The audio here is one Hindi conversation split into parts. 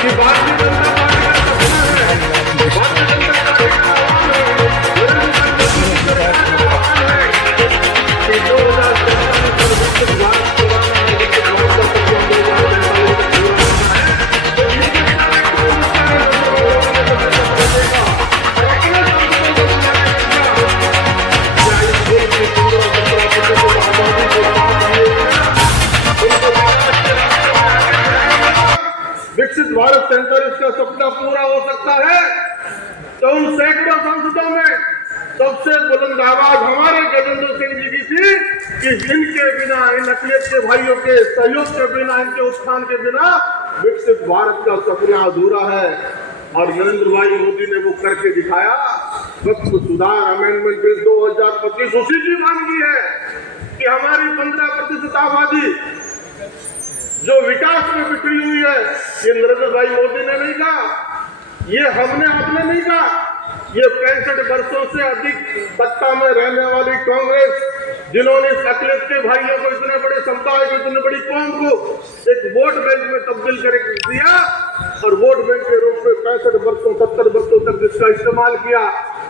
कि भारतीय जनता पार्टी का सपना है, भारतीय जनता पार्टी का आह्वान है, नरेंद्र मोदी जी का आह्वान है कि 2047 में विकसित भारत बनाना है, विकसित भारत का सपना 2047 में पूरा करना है। तो इनके सारे काम सारे लोगों ने बचेगा और अपने सांसदों को बुलाने का क्या क्या इस देश की 15-17% को आजादी के साथ दिए उनको विकास के रास्ते में आगे बढ़ाएगा। विकसित भारत 47 का सपना पूरा हो सकता है तो उन सैकड़ों सांसदों में सबसे बुलंद आवाज हमारे गजेंद्र सिंह जी की थी कि जिनके बिना, इन अखिलेश के भाइयों के सहयोग के बिना, इनके उत्थान के बिना विकसित भारत का सपना अधूरा है। और नरेंद्र भाई मोदी ने वो करके दिखाया। वक्त सुधार अमेंडमेंट बिल 2025 उसी की मांगी है कि हमारी 15% आबादी जो विकास में बिखरी हुई है, ये नरेंद्र भाई मोदी ने नहीं कहा, ये हमने आपने नहीं कहा, ये 65 वर्षों से अधिक सत्ता में रहने वाली कांग्रेस, जिन्होंने अखिलेश के भाइयों को, इतने बड़े समुदाय को, इतने बड़ी कौम को एक वोट बैंक में तब्दील करके दिया और वोट बैंक के रूप में 65 वर्षों 70 वर्षों तक जिसका इस्तेमाल किया,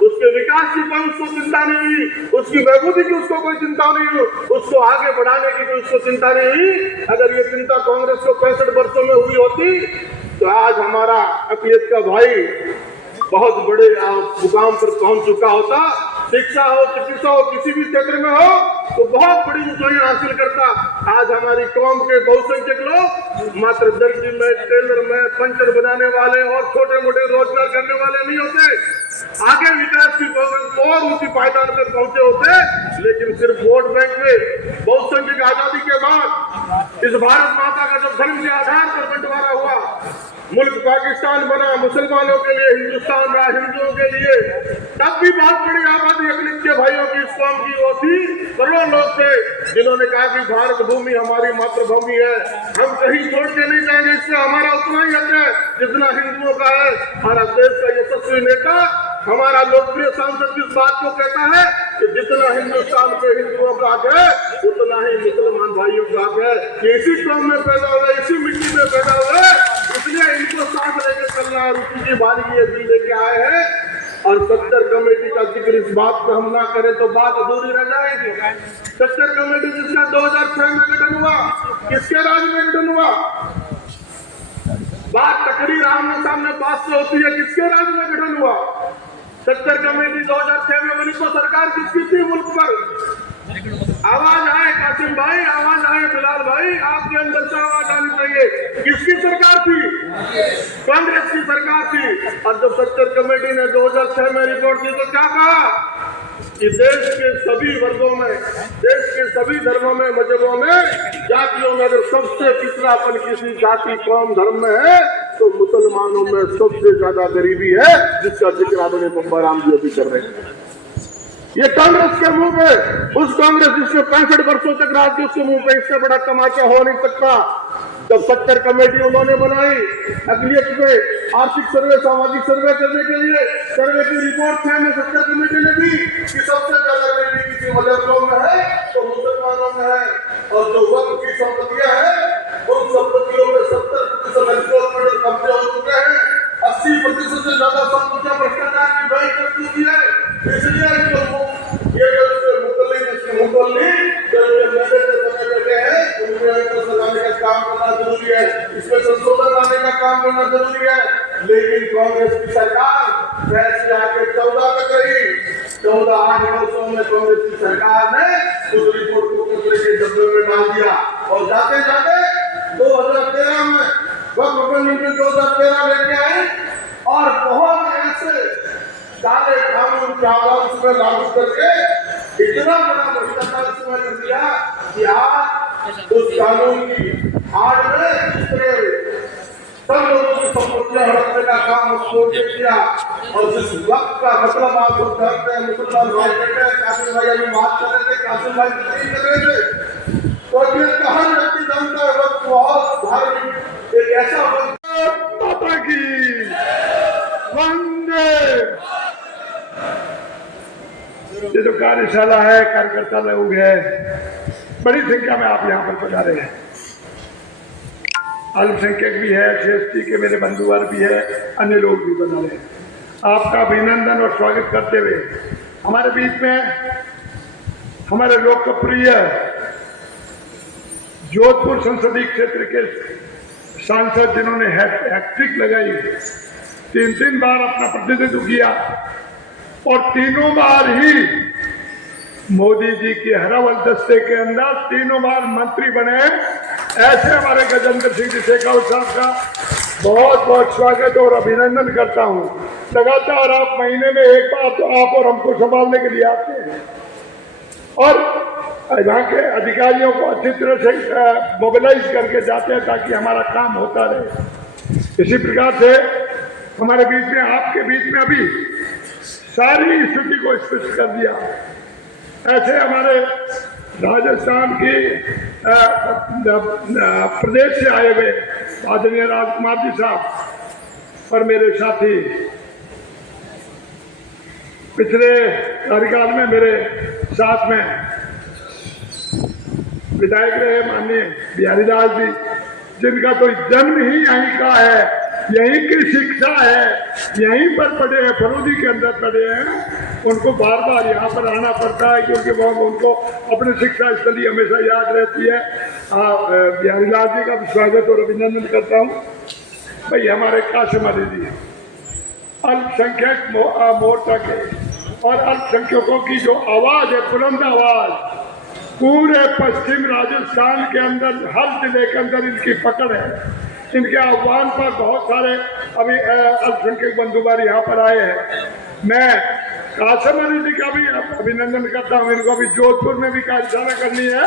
उसके विकास की कोई उसको चिंता नहीं हुई, उसकी बहबूदी की उसको कोई चिंता नहीं हुई, उसको आगे बढ़ाने की कोई उसको चिंता नहीं हुई। अगर ये चिंता कांग्रेस को 65 वर्षों में हुई होती तो आज हमारा अखिलेश का भाई बहुत बड़े मुकाम पर पहुंच चुका होता। शिक्षा हो, चिकित्सा हो, किसी भी क्षेत्र में हो तो बहुत बड़ी ऊंचाई हासिल करता। आज हमारी कौम के बहुसंख्यक लोग मात्र दर्जी में, टेलर में, पंचर बनाने वाले और छोटे मोटे रोजगार करने वाले नहीं होते, आगे विकास की और ऊंची पायदान पर पहुंचे होते। लेकिन सिर्फ वोट बैंक में बहुसंख्यक आजादी के बाद इस भारत माता का जब धर्म के आधार पर बंटवारा हुआ, मुल्क पाकिस्तान बना, मुसलमानों के लिए हिंदुस्तान रहा, हिंदुओं के लिए, तब भी बहुत बड़ी आबादी अखिलेश के भाइयों की, इस कौम की वो थी, करोड़ों लोग थे जिन्होंने कहा कि भारत भूमि हमारी मातृभूमि है, हम कहीं छोड़ के नहीं जाएंगे, इससे हमारा उतना ही हक है जितना हिंदुओं का है। हमारा देश का यशस्वी नेता, हमारा लोकप्रिय सांसद इस बात को कहता है कि जितना हिंदुस्तान के हिंदुओं का हक है उतना ही मुसलमान भाइयों का हक है। इसी कौम में पैदा हुए, इसी मिट्टी में पैदा हुए, इसलिए इनको साथ लेकर चलना है। उसी की बारी ये बिल लेके आए हैं। और 70 कमेटी का जिक्र इस बात पे हम ना करें तो बात अधूरी रह जाएगी। 70 कमेटी जिसका 2006 में गठन हुआ, किसके राज में गठन हुआ? बात तकरीर आमने सामने बात से होती है, किसके राज में गठन हुआ? 70 कमेटी 2006 में बनी तो सरकार किसकी थी मुल्क पर? आवाज आए कासिम भाई, आवाज आए बिलाल भाई, आपके अंदर से आवाज आनी चाहिए। किसकी सरकार थी? कांग्रेस की सरकार थी। और जब 70 कमेटी ने 2006 में रिपोर्ट दी तो क्या कहा कि देश के सभी वर्गों में, देश के सभी धर्मों में, मजहबों में, जातियों में अगर सबसे पिछड़ापन किसी जाति, कौम, धर्म में है तो मुसलमानों में सबसे ज्यादा गरीबी है, जिसका जिक्र आदरणीय बब्बा राम जी अभी कर रहे हैं। ये कांग्रेस के मुंह पे, उस कांग्रेस जिसके 65 वर्षों तक राज्य, उसके मुंह पे इससे बड़ा तमाचा हो नहीं सकता। जब 70 कमेटी उन्होंने बनाई अखिलेश पे आर्थिक सर्वे, सामाजिक सर्वे करने के लिए, सर्वे की रिपोर्ट 6 में 70 कमेटी ने दी कि सबसे ज्यादा गरीबी किसी मजहबों में है तो मुसलमानों में है। और जो वक्त की संपत्तियां हैं उन संपत्तियों में 70% एनक्रोचमेंट कब्जे हो चुके हैं, 80% से ज्यादा संपत्तियां भ्रष्टाचार की बही कर चुकी है। इसलिए ये जो मुकल्ली जो मैनेजर बने बैठे हैं उनको सजाने का काम करना जरूरी है, इसमें संशोधन लाने का काम करना जरूरी है। लेकिन कांग्रेस की सरकार फैसले आके 14 तक रही, 14-8 वर्षों में कांग्रेस की सरकार ने उस रिपोर्ट को कचरे के डब्बे में डाल दिया और जाते जाते 2013 में वक्त 2013 लेके आए और बहुत ऐसे सारे कानून के आवाज में लागू करके इतना बड़ा भ्रष्टाचार इसमें कर दिया कि आज उस कानून की आड़ में सब लोगों की संपत्तियां हड़पने का काम छोड़ दिया। और जिस वक्त का मतलब आप लोग जानते हैं, मुसलमान भाई बैठे हैं, कासिम भाई अभी बात कर रहे थे, कासिम भाई तकरीर कर रहे थे, तो ये हर व्यक्ति जानता है वक्त बहुत धार्मिक एक ऐसा वक्त माता की वंदे। ये जो कार्यशाला है, कार्यकर्ता लोग हैं, बड़ी संख्या में आप यहाँ पर पधारे हैं। अल्पसंख्यक भी है, SC के मेरे बंधुवर भी है, अन्य लोग भी बना रहे हैं। आपका अभिनंदन और स्वागत करते हुए हमारे बीच में हमारे लोकप्रिय जोधपुर संसदीय क्षेत्र के सांसद जिन्होंने हैट्रिक लगाई, 3 बार अपना प्रतिनिधित्व किया और तीनों बार ही मोदी जी के हरावल दस्ते के अंदर 3 बार मंत्री बने, ऐसे हमारे गजेंद्र सिंह जी शेखावत साहब का बहुत बहुत स्वागत और अभिनंदन करता हूं। लगातार आप महीने में एक बार तो आप और हमको संभालने के लिए आते हैं और यहाँ के अधिकारियों को अच्छी तरह से मोबिलाइज करके जाते हैं ताकि हमारा काम होता रहे। इसी प्रकार से हमारे बीच में, आपके बीच में अभी सारी स्थिति को स्पष्ट कर दिया। ऐसे हमारे राजस्थान की प्रदेश से आए हुए आदरणीय राजकुमार जी साहब और मेरे साथी पिछले कार्यकाल में मेरे साथ में विधायक रहे माननीय बिहारी दास जी, जिनका तो जन्म ही यहीं का है, यहीं की शिक्षा है, यहीं पर पढ़े हैं, फरोजी के अंदर पढ़े हैं। उनको बार बार यहाँ पर आना पड़ता है क्योंकि वो उनको अपनी शिक्षा स्थली हमेशा याद रहती है। बिहारी लाल जी का भी स्वागत और अभिनंदन करता हूँ। भाई हमारे कासिम अली जी अल्पसंख्यक मोर्चा के और अल्पसंख्यकों की जो आवाज है, बुलंद आवाज, पूरे पश्चिम राजस्थान के अंदर हर जिले के अंदर इनकी पकड़ है। इनके आह्वान पर बहुत सारे अभी अल्पसंख्यक बंधुवार यहाँ पर आए हैं। मैं कासिम अली जी का भी अभिनंदन करता हूँ। इनको अभी जोधपुर में भी कार्यशाला करनी है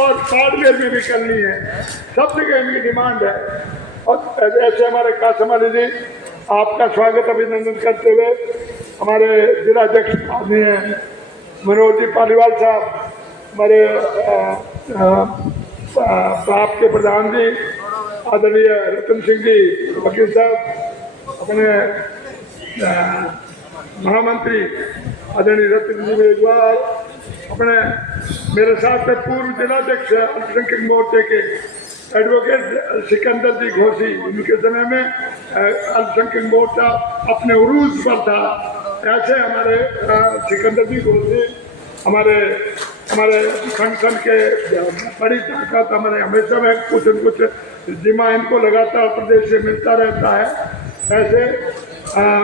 और बाड़मेर में भी करनी है, सब जगह इनकी डिमांड है। और ऐसे हमारे कासिम अली जी, आपका स्वागत अभिनंदन करते हुए हमारे जिलाध्यक्ष आदरणीय मनोज जी पालीवाल साहब, हमारे आपके प्रधान जी आदरणीय रतन सिंह जी वकील साहब, अपने महामंत्री आदरणीय रतन जी मेघवाल, अपने मेरे साथ में पूर्व जिलाध्यक्ष अल्पसंख्यक मोर्चे के एडवोकेट सिकंदर जी घोसी, उनके समय में अल्पसंख्यक मोर्चा अपने उरूज पर था। ऐसे हमारे सिकंदर जी घोसी हमारे संगठन के बड़ी ताकत, हमारे हमेशा में कुछ न कुछ जिम्मा इनको लगातार प्रदेश से मिलता रहता है। ऐसे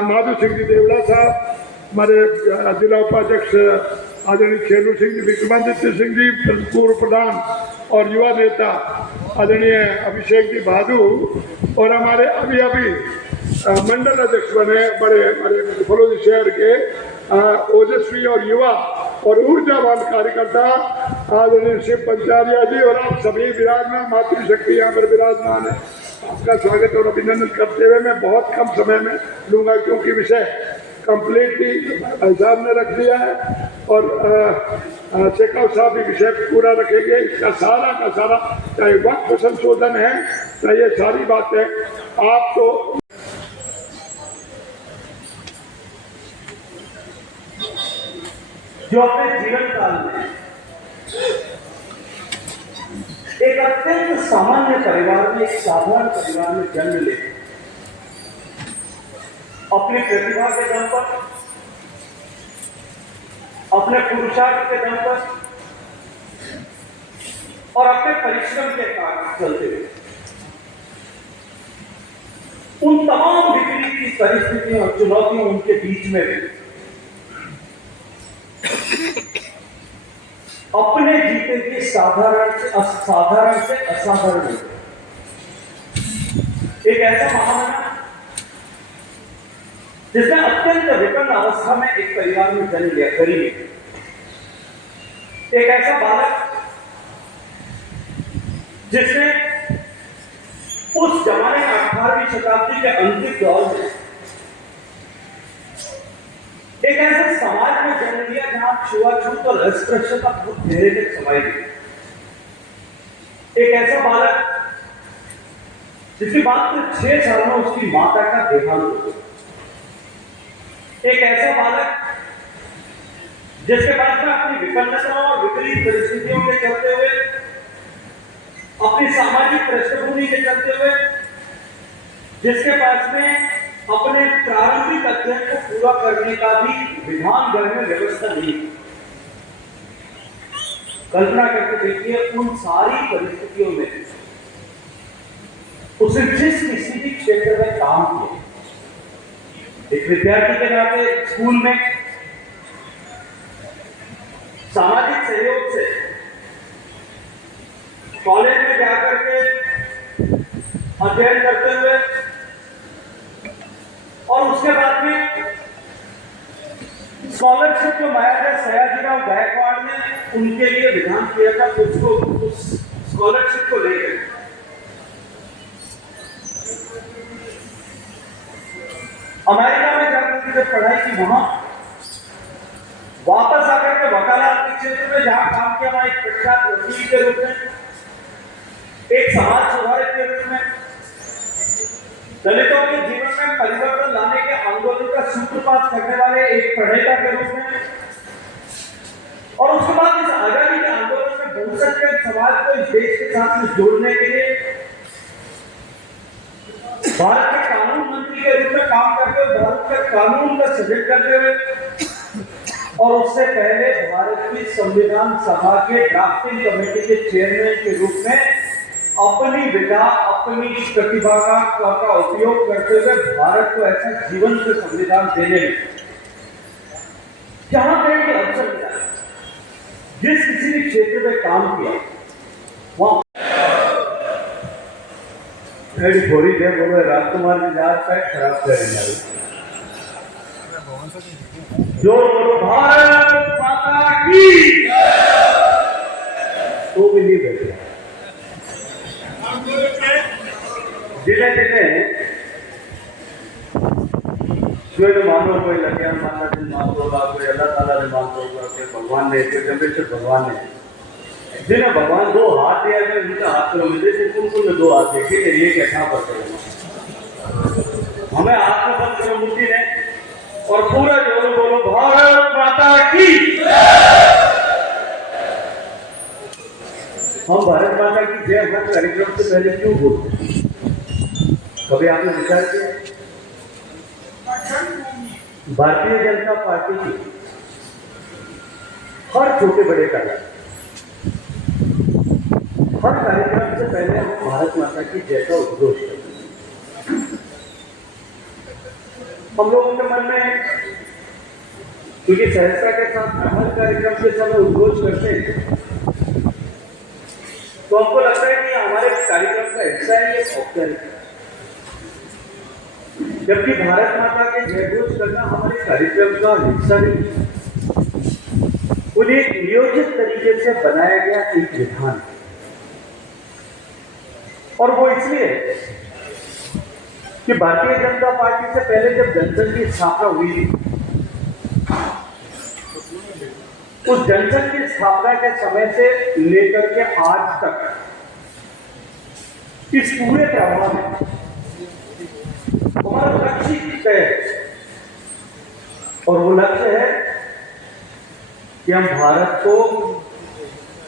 माधु सिंह जी देवड़ा साहब, हमारे जिला उपाध्यक्ष आदरणीय खेलू सिंह जी, विक्रमादित्य सिंह जी पूर्व प्रधान और युवा नेता आदरणीय अभिषेक जी भादू, और हमारे अभी अभी मंडल अध्यक्ष बने बड़े हमारे फलोदी शहर के ओजस्वी और युवा और ऊर्जावान कार्यकर्ता आदरणीय शिव पंचारिया जी, और आप सभी विराजमान, मातृशक्ति यहाँ पर विराजमान है। आपका स्वागत और अभिनंदन करते हुए मैं बहुत कम समय में लूंगा क्योंकि विषय कंप्लीटली साहब ने रख दिया है और शेखावत साहब भी विषय पूरा रखेंगे। इसका सारा का सारा, चाहे वक्त संशोधन है, चाहे ये सारी बातें, आप तो जो अपने जीवन काल में एक अत्यंत सामान्य परिवार में, एक साधारण परिवार में जन्म ले, अपनी प्रतिभा के दम पर, अपने पुरुषार्थ के दम पर और अपने परिश्रम के कारण चलते हुए उन तमाम विपरीत की परिस्थितियों और चुनौतियों उनके बीच में भी अपने जीते के साधारण से असाधारण होते। एक ऐसा महामना जिसने अत्यंत विपन्न अवस्था में एक परिवार में जन्म लिया, गरीब, एक ऐसा बालक जिसने उस जमाने में 18वीं शताब्दी के अंतिम दौर में एक ऐसे समाज में जन्म लिया जहां छुआछूत और अस्पृश्यता बहुत गहरे तक समाई गई। एक ऐसा बालक जिसकी मात्र 6 साल में उसकी माता का देहांत हो गया। एक ऐसा बालक जिसके पास में अपनी विपन्नताओं और विपरीत परिस्थितियों के चलते हुए अपनी सामाजिक पृष्ठभूमि के चलते हुए, जिसके पास में अपने प्रारंभिक अध्ययन को पूरा करने का भी विधान घर में व्यवस्था नहीं। कल्पना करके देखिए उन सारी परिस्थितियों में उसने जिस किसी भी क्षेत्र में काम किया, एक विद्यार्थी के नाते स्कूल में सामाजिक सहयोग से, कॉलेज में जाकर के अध्ययन करते हुए, और उसके बाद में स्कॉलरशिप जो महाराजा सयाजीराव गायकवाड़ ने उनके लिए विधान किया था, उसको उस स्कॉलरशिप को लेकर अमेरिका में जाकर के जब पढ़ाई की, वहां वापस आकर के वकालत के क्षेत्र में जहां काम किया, वहां एक प्रख्यात वकील के रूप में, एक समाज सुधारक के रूप में, दलितों के जीवन में परिवर्तन लाने के आंदोलन का सूत्रपात करने वाले एक प्रणेता के रूप में, और उसके बाद इस आजादी के आंदोलन में बहुसंख्यक के समाज को इस देश के साथ में जोड़ने के लिए भारत के कानून मंत्री के रूप में काम करते हुए, भारत के कानून का सृजन करते हुए, और उससे पहले भारत की संविधान सभा के ड्राफ्टिंग कमेटी के चेयरमैन के रूप में अपनी विधा, अपनी प्रतिभा का उपयोग करते हुए भारत को ऐसा जीवंत संविधान देने में जहां कहीं भी अवसर मिला, जिस किसी भी क्षेत्र में काम किया, वहां थोड़ी देर बोलो राजकुमार जी आज तक खराब करेंगे। जो बोलो भारत माता की, तो भी नहीं बैठे। जिले जिले जो मानो कोई लगियान माना दिन मानतो होगा, कोई अल्लाह ताला ने मानतो होगा, कोई भगवान ने, कोई जमेश्वर भगवान ने, जिन्हें भगवान दो हाथ दिया है, उनका हाथ करो मिले थे, कुल दो हाथ देखे थे, ये कैसा पर करो, हमें हाथ में बंद करो मुट्ठी ने, और पूरा जोर बोलो भारत माता की। हम भारत माता की जय हर कार्यक्रम से पहले क्यों बोलते हैं? कभी आपने विचार किया? भारतीय जनता पार्टी की हर छोटे बड़े कार्यक्रम, हर कार्यक्रम से पहले हम भारत माता की जय का उद्घोष करते हैं। हम लोगों के मन में, क्योंकि सहजता के साथ में हर कार्यक्रम से समय उद्घोष करते हैं, तो हमको लगता है कि हमारे कार्यक्रम का हिस्सा है, ये औपचारिक है। जबकि भारत माता के जयघोष करना हमारे कार्यक्रम का हिस्सा नहीं, उन्हें नियोजित तरीके से बनाया गया एक विधान, और वो इसलिए कि भारतीय जनता पार्टी से पहले जब जनसंघ की स्थापना हुई थी, उस जनसंघ की स्थापना के समय से लेकर के आज तक इस पूरे प्रभाव में हमारा लक्ष्य तय है, और वो लक्ष्य है कि हम भारत को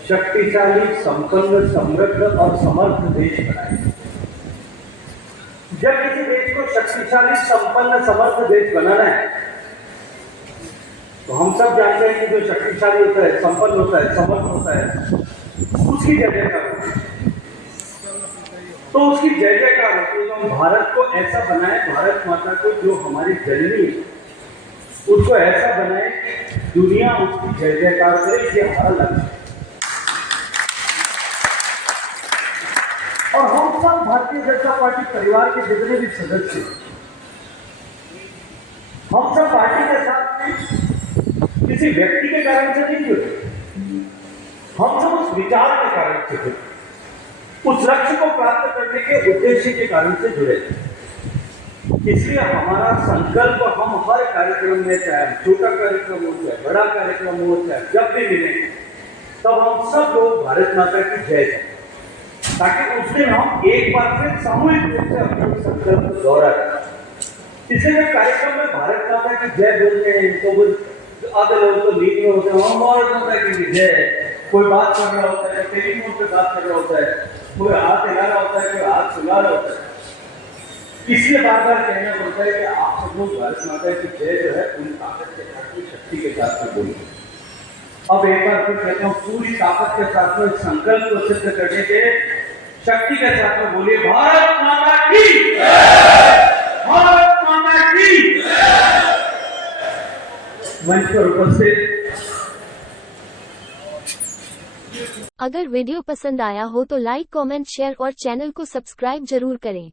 शक्तिशाली, संपन्न, समृद्ध और समर्थ देश बनाए। जब किसी देश को शक्तिशाली, संपन्न, समर्थ देश बनाना है, तो हम सब जानते हैं कि जो शक्तिशाली होता है, संपन्न होता है, समर्थ होता है, उसकी जय जयकार होती है। तो उसकी जय जयकार होती है। तो हम भारत को ऐसा बनाए, भारत माता को जो हमारी जननी, उसको ऐसा बनाए कि दुनिया उसकी जय जयकार करे, ये हमारा लक्ष्य है। और हम सब भारतीय जनता पार्टी परिवार के जितने भी सदस्य हैं, हम सब पार्टी के साथ में किसी व्यक्ति के कारण से नहीं जुड़े, हम सब उस विचार के कारण से जुड़े, उस लक्ष्य को प्राप्त करने के उद्देश्य के कारण से जुड़े। इसलिए हमारा संकल्प, हम हर कार्यक्रम में, चाहे छोटा कार्यक्रम हो, चाहे बड़ा कार्यक्रम हो, चाहे जब भी मिले, तब हम सब लोग भारत माता की जय करें, ताकि उस दिन हम एक बार फिर सामूहिक रूप से अपना संकल्प दोहराएं। इसलिए जब कार्यक्रम में भारत माता की जय बोलते हैं, तो वो आधे लोग तो नींद में होते हैं, हम भारत माता की जय, कोई बात कर रहा होता है, टेलीफोन पे बात कर रहा होता है, कोई हाथ हिला रहा होता है, कोई हाथ सुला रहा होता है। इसलिए बार बार कहना पड़ता है कि आप सब लोग भारत माता की जय जो है पूरी ताकत के साथ में, शक्ति के साथ में बोलिए। अब एक बार फिर कहता हूँ, पूरी ताकत के साथ में संकल्प को सिद्ध करने के शक्ति के साथ में बोलिए, भारत माता की, भारत माता की। मंच पर उपस्थित। अगर वीडियो पसंद आया हो तो लाइक, कमेंट, शेयर और चैनल को सब्सक्राइब जरूर करें।